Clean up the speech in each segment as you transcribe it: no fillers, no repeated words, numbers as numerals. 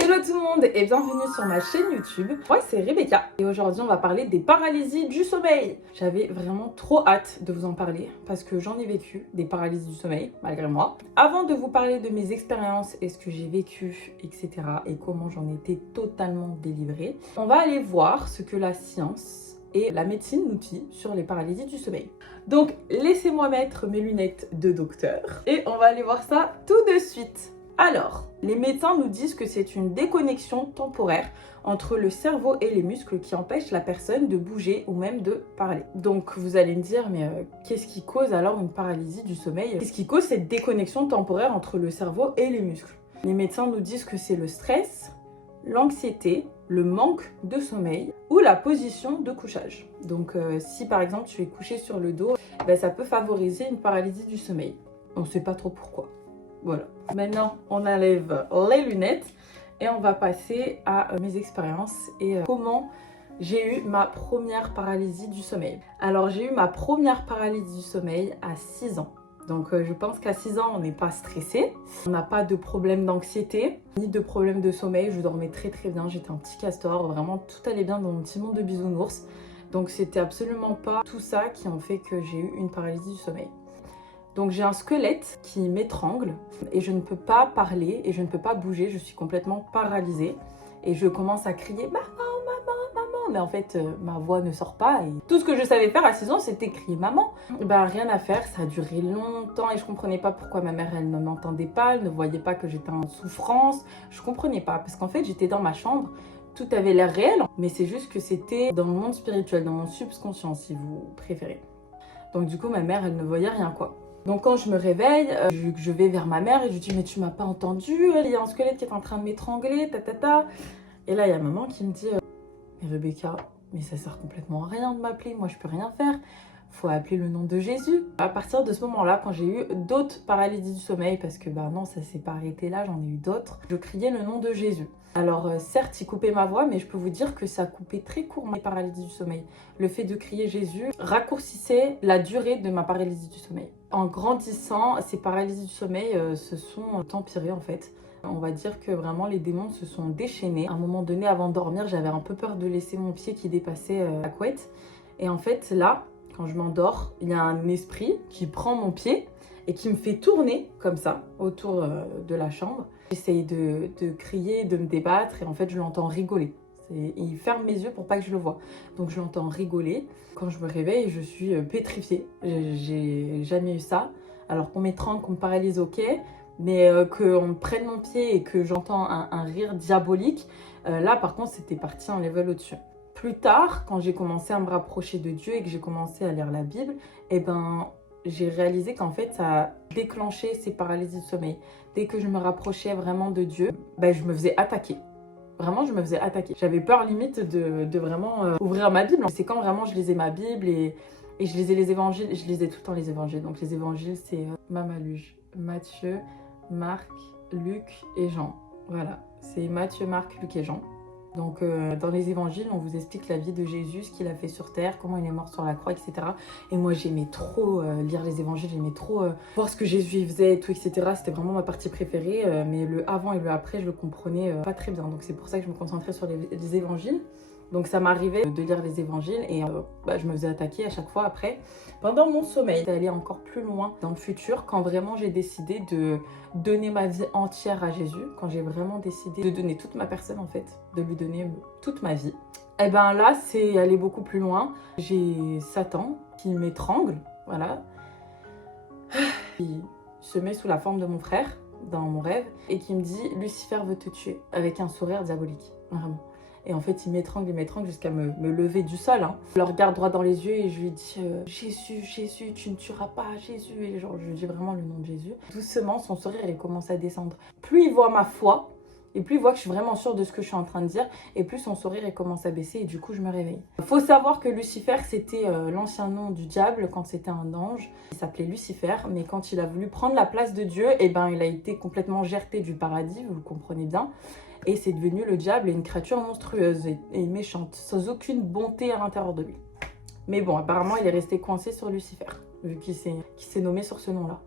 Hello tout le monde et bienvenue sur ma chaîne YouTube. Moi c'est Rebecca et aujourd'hui on va parler des paralysies du sommeil. J'avais vraiment trop hâte de vous en parler parce que j'en ai vécu des paralysies du sommeil malgré moi. Avant de vous parler de mes expériences et ce que j'ai vécu etc. et comment j'en étais totalement délivrée, on va aller voir ce que la science et la médecine nous dit sur les paralysies du sommeil. Donc laissez-moi mettre mes lunettes de docteur et on va aller voir ça tout de suite. Alors, les médecins nous disent que c'est une déconnexion temporaire entre le cerveau et les muscles qui empêche la personne de bouger ou même de parler. Donc vous allez me dire, mais qu'est-ce qui cause alors une paralysie du sommeil? Qu'est-ce qui cause cette déconnexion temporaire entre le cerveau et les muscles? Les médecins nous disent que c'est le stress, l'anxiété, le manque de sommeil ou la position de couchage. Donc si par exemple tu es couché sur le dos, ça peut favoriser une paralysie du sommeil. On ne sait pas trop pourquoi. Voilà. Maintenant, on enlève les lunettes et on va passer à mes expériences et comment j'ai eu ma première paralysie du sommeil. Alors, j'ai eu ma première paralysie du sommeil à 6 ans. Donc, je pense qu'à 6 ans, on n'est pas stressé. On n'a pas de problème d'anxiété, ni de problème de sommeil. Je dormais très très bien. J'étais un petit castor. Vraiment, tout allait bien dans mon petit monde de bisounours. Donc, c'était absolument pas tout ça qui ont fait que j'ai eu une paralysie du sommeil. Donc j'ai un squelette qui m'étrangle et je ne peux pas parler et je ne peux pas bouger, je suis complètement paralysée et je commence à crier « Maman, maman, maman !» Mais en fait, ma voix ne sort pas et tout ce que je savais faire à 6 ans, c'était crier « Maman !» Rien à faire, ça a duré longtemps et je comprenais pas pourquoi ma mère, elle ne m'entendait pas, elle ne voyait pas que j'étais en souffrance. Je comprenais pas parce qu'en fait, j'étais dans ma chambre, tout avait l'air réel, mais c'est juste que c'était dans le monde spirituel, dans mon subconscient si vous préférez. Donc du coup, ma mère, elle ne voyait rien quoi. Donc quand je me réveille, je vais vers ma mère et je lui dis « Mais tu m'as pas entendu, il y a un squelette qui est en train de m'étrangler, ta. » Et là, il y a maman qui me dit « Mais Rebecca, mais ça sert complètement à rien de m'appeler, moi je peux rien faire. Faut appeler le nom de Jésus. » À partir de ce moment-là, quand j'ai eu d'autres paralysies du sommeil, parce que non, ça s'est pas arrêté là, j'en ai eu d'autres, je criais le nom de Jésus. Alors certes, il coupait ma voix, mais je peux vous dire que ça coupait très court mes paralysies du sommeil. Le fait de crier Jésus raccourcissait la durée de ma paralysie du sommeil. En grandissant, ces paralysies du sommeil se sont empirées en fait. On va dire que vraiment les démons se sont déchaînés. À un moment donné, avant de dormir, j'avais un peu peur de laisser mon pied qui dépassait la couette. Et en fait, là, quand je m'endors, il y a un esprit qui prend mon pied et qui me fait tourner comme ça autour de la chambre. J'essaye de crier, de me débattre et en fait je l'entends rigoler. Il ferme mes yeux pour pas que je le voie. Donc je l'entends rigoler. Quand je me réveille, je suis pétrifiée. J'ai jamais eu ça. Alors qu'on m'étrangle, qu'on me paralyse, ok. Mais qu'on me prenne mon pied et que j'entends un rire diabolique, là par contre c'était parti un level au-dessus. Plus tard, quand j'ai commencé à me rapprocher de Dieu et que j'ai commencé à lire la Bible, j'ai réalisé qu'en fait, ça a déclenché ces paralysies de sommeil. Dès que je me rapprochais vraiment de Dieu, je me faisais attaquer. Vraiment, je me faisais attaquer. J'avais peur limite de vraiment ouvrir ma Bible. C'est quand vraiment je lisais ma Bible et je lisais les évangiles. Je lisais tout le temps les évangiles. Donc les évangiles, c'est Matthieu, Marc, Luc et Jean. Voilà, c'est Matthieu, Marc, Luc et Jean. Donc dans les évangiles, on vous explique la vie de Jésus, ce qu'il a fait sur terre, comment il est mort sur la croix, etc. Et moi, j'aimais trop lire les évangiles, j'aimais trop voir ce que Jésus faisait et tout, etc. C'était vraiment ma partie préférée, mais le avant et le après, je le comprenais pas très bien. Donc c'est pour ça que je me concentrais sur les évangiles. Donc ça m'arrivait de lire les évangiles et je me faisais attaquer à chaque fois après. Pendant mon sommeil, d'aller encore plus loin dans le futur, quand vraiment j'ai décidé de donner ma vie entière à Jésus, quand j'ai vraiment décidé de donner toute ma personne en fait, de lui donner toute ma vie, et là c'est aller beaucoup plus loin. J'ai Satan qui m'étrangle, voilà. Il se met sous la forme de mon frère dans mon rêve et qui me dit « Lucifer veut te tuer » avec un sourire diabolique, vraiment. Et en fait, il m'étrangle jusqu'à me lever du sol. Je le regarde droit dans les yeux et je lui dis Jésus, Jésus, tu ne tueras pas, Jésus. Et genre, je dis vraiment le nom de Jésus. Doucement, son sourire, il commence à descendre. Plus il voit ma foi, et plus il voit que je suis vraiment sûre de ce que je suis en train de dire, et plus son sourire, il commence à baisser, et du coup, je me réveille. Il faut savoir que Lucifer, c'était l'ancien nom du diable quand c'était un ange. Il s'appelait Lucifer, mais quand il a voulu prendre la place de Dieu, il a été complètement jeté du paradis, vous le comprenez bien. Et c'est devenu le diable et une créature monstrueuse et méchante, sans aucune bonté à l'intérieur de lui. Mais bon, apparemment, il est resté coincé sur Lucifer, vu qu'il s'est nommé sur ce nom-là.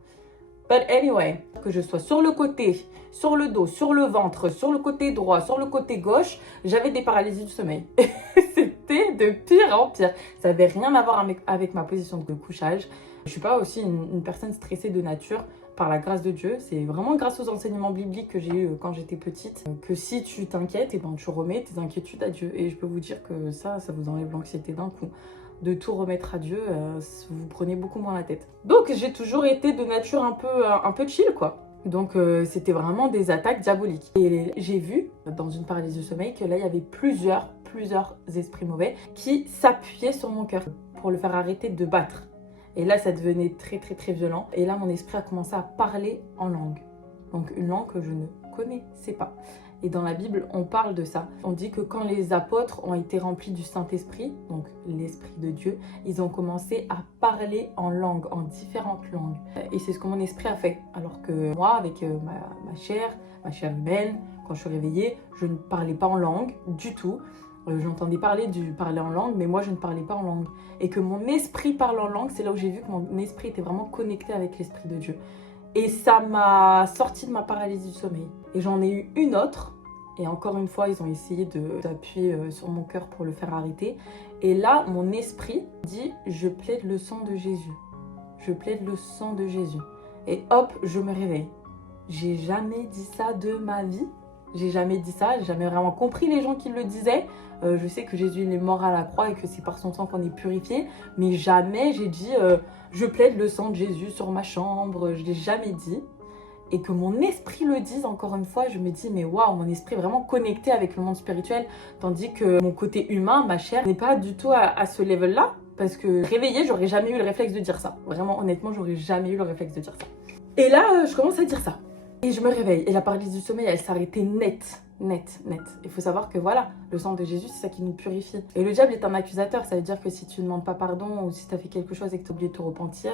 But anyway, que je sois sur le côté, sur le dos, sur le ventre, sur le côté droit, sur le côté gauche, j'avais des paralysies du sommeil. C'était de pire en pire. Ça n'avait rien à voir avec ma position de couchage. Je ne suis pas aussi une personne stressée de nature. Par la grâce de Dieu, c'est vraiment grâce aux enseignements bibliques que j'ai eu quand j'étais petite, que si tu t'inquiètes, et ben tu remets tes inquiétudes à Dieu. Et je peux vous dire que ça vous enlève l'anxiété d'un coup. De tout remettre à Dieu, vous prenez beaucoup moins la tête. Donc j'ai toujours été de nature un peu chill, quoi. Donc c'était vraiment des attaques diaboliques. Et j'ai vu dans une paralysie du sommeil que là il y avait plusieurs esprits mauvais qui s'appuyaient sur mon cœur pour le faire arrêter de battre. Et là, ça devenait très violent. Et là, mon esprit a commencé à parler en langue. Donc, une langue que je ne connaissais pas. Et dans la Bible, on parle de ça. On dit que quand les apôtres ont été remplis du Saint-Esprit, donc l'Esprit de Dieu, ils ont commencé à parler en langue, en différentes langues. Et c'est ce que mon esprit a fait. Alors que moi, avec ma chair humaine, quand je suis réveillée, je ne parlais pas en langue du tout. J'entendais parler en langue, mais moi je ne parlais pas en langue. Et que mon esprit parle en langue, c'est là où j'ai vu que mon esprit était vraiment connecté avec l'Esprit de Dieu. Et ça m'a sorti de ma paralysie du sommeil. Et j'en ai eu une autre. Et encore une fois, ils ont essayé d'appuyer sur mon cœur pour le faire arrêter. Et là, mon esprit dit, je plaide le sang de Jésus. Je plaide le sang de Jésus. Et hop, je me réveille. J'ai jamais dit ça de ma vie. J'ai jamais dit ça, j'ai jamais vraiment compris les gens qui le disaient. Je sais que Jésus il est mort à la croix et que c'est par son sang qu'on est purifié, mais jamais j'ai dit je plaide le sang de Jésus sur ma chambre, je l'ai jamais dit. Et que mon esprit le dise, encore une fois, je me dis mais waouh, mon esprit est vraiment connecté avec le monde spirituel, tandis que mon côté humain, ma chair, n'est pas du tout à ce level-là, parce que réveillée, j'aurais jamais eu le réflexe de dire ça. Vraiment, honnêtement, j'aurais jamais eu le réflexe de dire ça. Et là, je commence à dire ça. Et je me réveille. Et la paralysie du sommeil, elle s'arrêtait net. Il faut savoir que voilà, le sang de Jésus, c'est ça qui nous purifie. Et le diable est un accusateur. Ça veut dire que si tu ne demandes pas pardon ou si tu as fait quelque chose et que tu as oublié de te repentir,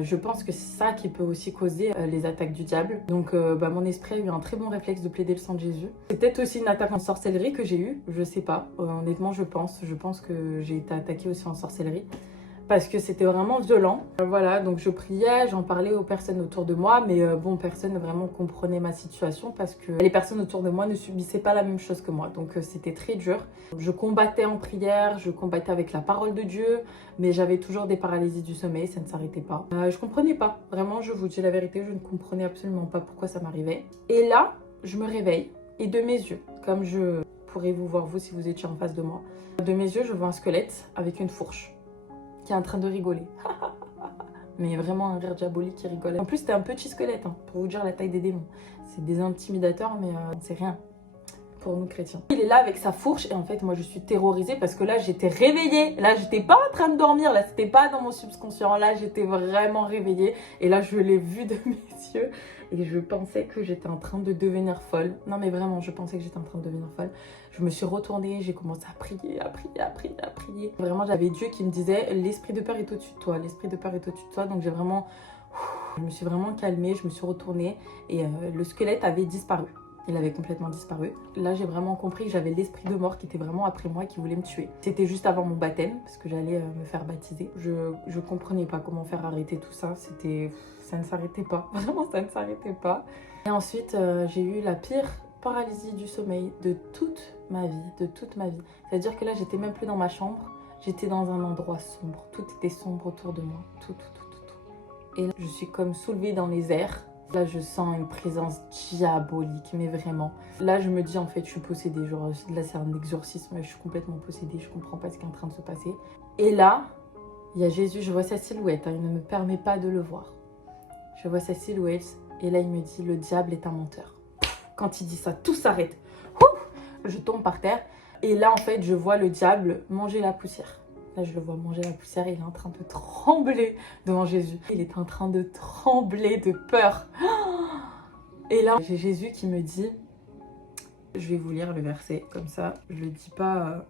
je pense que c'est ça qui peut aussi causer les attaques du diable. Donc mon esprit a eu un très bon réflexe de plaider le sang de Jésus. C'est peut-être aussi une attaque en sorcellerie que j'ai eue. Je sais pas. Honnêtement, je pense que j'ai été attaquée aussi en sorcellerie. Parce que c'était vraiment violent. Voilà, donc je priais, j'en parlais aux personnes autour de moi, mais personne ne vraiment comprenait ma situation parce que les personnes autour de moi ne subissaient pas la même chose que moi. Donc c'était très dur. Je combattais en prière, je combattais avec la parole de Dieu, mais j'avais toujours des paralysies du sommeil, ça ne s'arrêtait pas. Je comprenais pas, vraiment, je vous dis la vérité, je ne comprenais absolument pas pourquoi ça m'arrivait. Et là, je me réveille et de mes yeux, comme je pourrais vous voir vous si vous étiez en face de moi, de mes yeux, je vois un squelette avec une fourche qui est en train de rigoler. Mais vraiment un rire diabolique qui rigole. En plus, c'était un petit squelette, hein, pour vous dire la taille des démons. C'est des intimidateurs, mais c'est rien pour nous chrétiens. Il est là avec sa fourche et en fait, moi, je suis terrorisée parce que là, j'étais réveillée. Là, j'étais pas en train de dormir. Là, c'était pas dans mon subconscient. Là, j'étais vraiment réveillée. Et là, je l'ai vu de mes yeux et je pensais que j'étais en train de devenir folle. Non, mais vraiment, je pensais que j'étais en train de devenir folle. Je me suis retournée, j'ai commencé à prier. Vraiment, j'avais Dieu qui me disait, l'esprit de peur est au-dessus de toi. L'esprit de peur est au-dessus de toi. Donc, je me suis vraiment calmée, je me suis retournée et le squelette avait disparu. Il avait complètement disparu. Là, j'ai vraiment compris que j'avais l'esprit de mort qui était vraiment après moi et qui voulait me tuer. C'était juste avant mon baptême, parce que j'allais me faire baptiser. Je comprenais pas comment faire arrêter tout ça. Ça ne s'arrêtait pas. Vraiment, ça ne s'arrêtait pas. Et ensuite, j'ai eu la pire paralysie du sommeil de toute ma vie. C'est-à-dire que là, j'étais même plus dans ma chambre. J'étais dans un endroit sombre. Tout était sombre autour de moi. Tout. Et là, je suis comme soulevée dans les airs. Là, je sens une présence diabolique, mais vraiment. Là, je me dis, en fait, je suis possédée. Genre, là, c'est un exorcisme, je suis complètement possédée. Je comprends pas ce qui est en train de se passer. Et là, il y a Jésus, je vois sa silhouette. Hein, il ne me permet pas de le voir. Je vois sa silhouette. Et là, il me dit, le diable est un menteur. Quand il dit ça, tout s'arrête. Je tombe par terre. Et là, en fait, je vois le diable manger la poussière. Là, je le vois manger la poussière et il est en train de trembler devant Jésus. Il est en train de trembler de peur. Et là, j'ai Jésus qui me dit, je vais vous lire le verset, comme ça, je le dis pas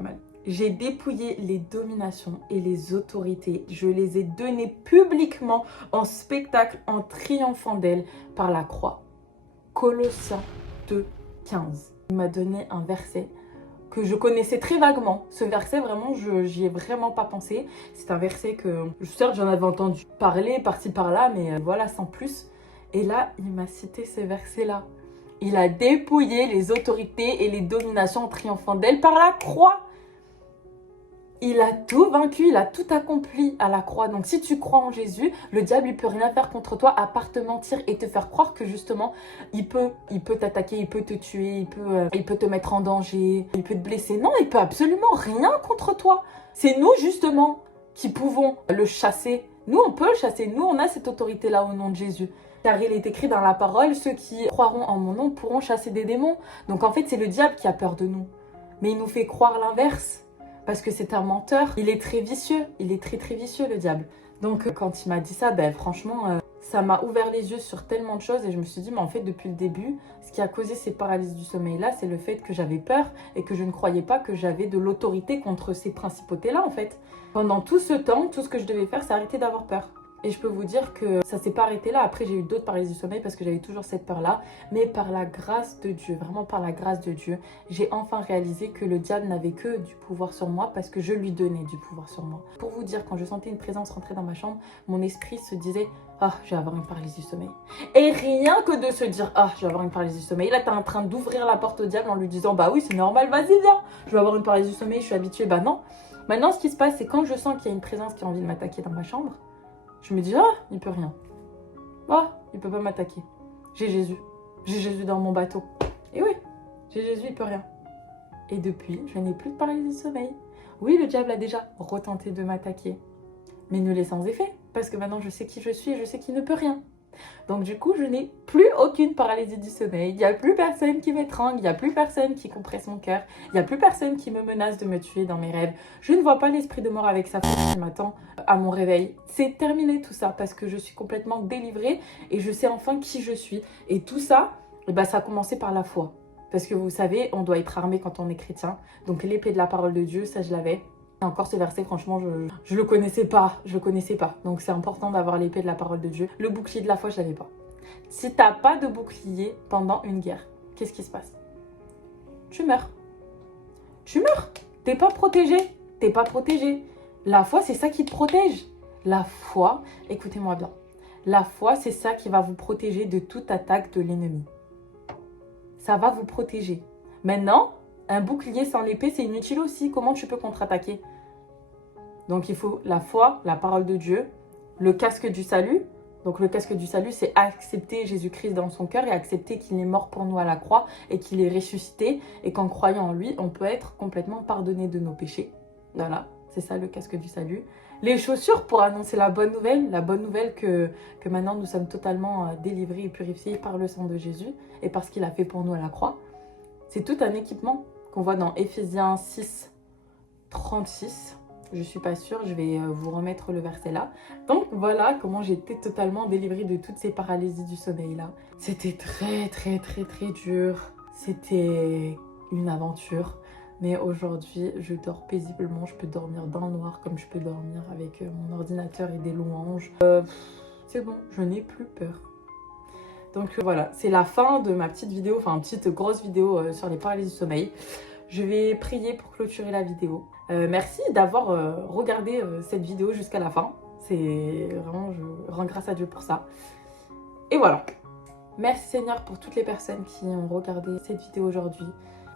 mal. J'ai dépouillé les dominations et les autorités. Je les ai données publiquement en spectacle, en triomphant d'elles par la croix. Colossiens 2, 15. Il m'a donné un verset que je connaissais très vaguement. Ce verset, vraiment, j'y ai vraiment pas pensé. C'est un verset que, certes, j'en avais entendu parler par-ci par-là, mais voilà, sans plus. Et là, il m'a cité ces versets-là. Il a dépouillé les autorités et les dominations en triomphant d'elles par la croix. Il a tout vaincu, il a tout accompli à la croix. Donc si tu crois en Jésus, le diable, il peut rien faire contre toi à part te mentir et te faire croire que justement, il peut t'attaquer, il peut te tuer, il peut te mettre en danger, il peut te blesser. Non, il peut absolument rien contre toi. C'est nous justement qui pouvons le chasser. Nous, on peut le chasser. Nous, on a cette autorité-là au nom de Jésus. Car il est écrit dans la parole, ceux qui croiront en mon nom pourront chasser des démons. Donc en fait, c'est le diable qui a peur de nous. Mais il nous fait croire l'inverse. Parce que c'est un menteur, il est très vicieux, il est très très vicieux le diable. Donc quand il m'a dit ça, franchement, ça m'a ouvert les yeux sur tellement de choses et je me suis dit, mais en fait depuis le début, ce qui a causé ces paralysies du sommeil là, c'est le fait que j'avais peur et que je ne croyais pas que j'avais de l'autorité contre ces principautés là en fait. Pendant tout ce temps, tout ce que je devais faire, c'est arrêter d'avoir peur. Et je peux vous dire que ça s'est pas arrêté là. Après, j'ai eu d'autres paralysies du sommeil parce que j'avais toujours cette peur-là. Mais par la grâce de Dieu, vraiment par la grâce de Dieu, j'ai enfin réalisé que le diable n'avait que du pouvoir sur moi parce que je lui donnais du pouvoir sur moi. Pour vous dire, quand je sentais une présence rentrer dans ma chambre, mon esprit se disait « Ah, je vais avoir une paralysie du sommeil. » Et rien que de se dire « Ah, je vais avoir une paralysie du sommeil. » Là, t'es en train d'ouvrir la porte au diable en lui disant « Bah oui, c'est normal, vas-y, viens. Je vais avoir une paralysie du sommeil, je suis habituée. » Bah non. Maintenant, ce qui se passe, c'est quand je sens qu'il y a une présence qui a envie de m'attaquer dans ma chambre, je me dis, ah, il peut rien. Ah, il peut pas m'attaquer. J'ai Jésus. J'ai Jésus dans mon bateau. Et oui, j'ai Jésus, il peut rien. Et depuis, je n'ai plus de paralysie du sommeil. Oui, le diable a déjà retenté de m'attaquer. Mais ne l'est sans effet. Parce que maintenant, je sais qui je suis et je sais qu'il ne peut rien. Donc du coup, je n'ai plus aucune paralysie du sommeil. Il n'y a plus personne qui m'étrangle. Il n'y a plus personne qui compresse mon cœur. Il n'y a plus personne qui me menace de me tuer dans mes rêves. Je ne vois pas l'esprit de mort avec sa force qui m'attend à mon réveil. C'est terminé tout ça parce que je suis complètement délivrée et je sais enfin qui je suis. Et tout ça, ça a commencé par la foi. Parce que vous savez, on doit être armé quand on est chrétien. Donc l'épée de la parole de Dieu, ça je l'avais. Et encore ce verset, franchement, je le connaissais pas. Je le connaissais pas. Donc c'est important d'avoir l'épée de la parole de Dieu. Le bouclier de la foi, je l'avais pas. Si t'as pas de bouclier pendant une guerre, qu'est-ce qui se passe? Tu meurs. Tu meurs. T'es pas protégé. T'es pas protégé. La foi, c'est ça qui te protège. La foi, écoutez-moi bien. La foi, c'est ça qui va vous protéger de toute attaque de l'ennemi. Ça va vous protéger. Maintenant, un bouclier sans l'épée, c'est inutile aussi. Comment tu peux contre-attaquer? Donc, il faut la foi, la parole de Dieu, le casque du salut. Donc, le casque du salut, c'est accepter Jésus-Christ dans son cœur et accepter qu'il est mort pour nous à la croix et qu'il est ressuscité. Et qu'en croyant en lui, on peut être complètement pardonné de nos péchés. Voilà, c'est ça le casque du salut. Les chaussures pour annoncer la bonne nouvelle que maintenant nous sommes totalement délivrés et purifiés par le sang de Jésus et par ce qu'il a fait pour nous à la croix. C'est tout un équipement qu'on voit dans Éphésiens 6, 36. Je ne suis pas sûre, je vais vous remettre le verset là. Donc voilà comment j'étais totalement délivrée de toutes ces paralysies du sommeil là. C'était très très très très dur. C'était une aventure. Mais aujourd'hui, je dors paisiblement. Je peux dormir dans le noir comme je peux dormir avec mon ordinateur et des louanges. C'est bon, je n'ai plus peur. Donc voilà, c'est la fin de ma petite vidéo, enfin une petite grosse vidéo sur les paralysies du sommeil. Je vais prier pour clôturer la vidéo. Merci d'avoir regardé cette vidéo jusqu'à la fin. C'est vraiment, je rends grâce à Dieu pour ça. Et voilà. Merci Seigneur pour toutes les personnes qui ont regardé cette vidéo aujourd'hui.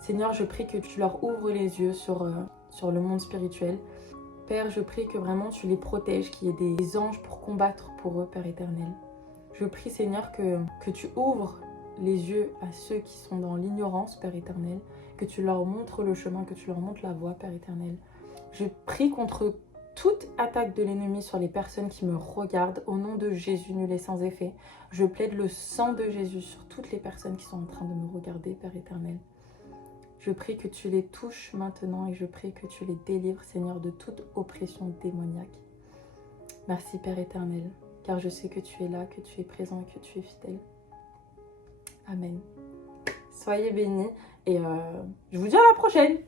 Seigneur, je prie que tu leur ouvres les yeux sur le monde spirituel. Père, je prie que vraiment tu les protèges, qu'il y ait des anges pour combattre pour eux, Père éternel. Je prie Seigneur que tu ouvres les yeux à ceux qui sont dans l'ignorance, Père éternel. Que tu leur montres le chemin, que tu leur montres la voie, Père éternel. Je prie contre toute attaque de l'ennemi sur les personnes qui me regardent. Au nom de Jésus, nul et sans effet. Je plaide le sang de Jésus sur toutes les personnes qui sont en train de me regarder, Père éternel. Je prie que tu les touches maintenant et je prie que tu les délivres, Seigneur, de toute oppression démoniaque. Merci, Père éternel, car je sais que tu es là, que tu es présent et que tu es fidèle. Amen. Soyez bénis et je vous dis à la prochaine.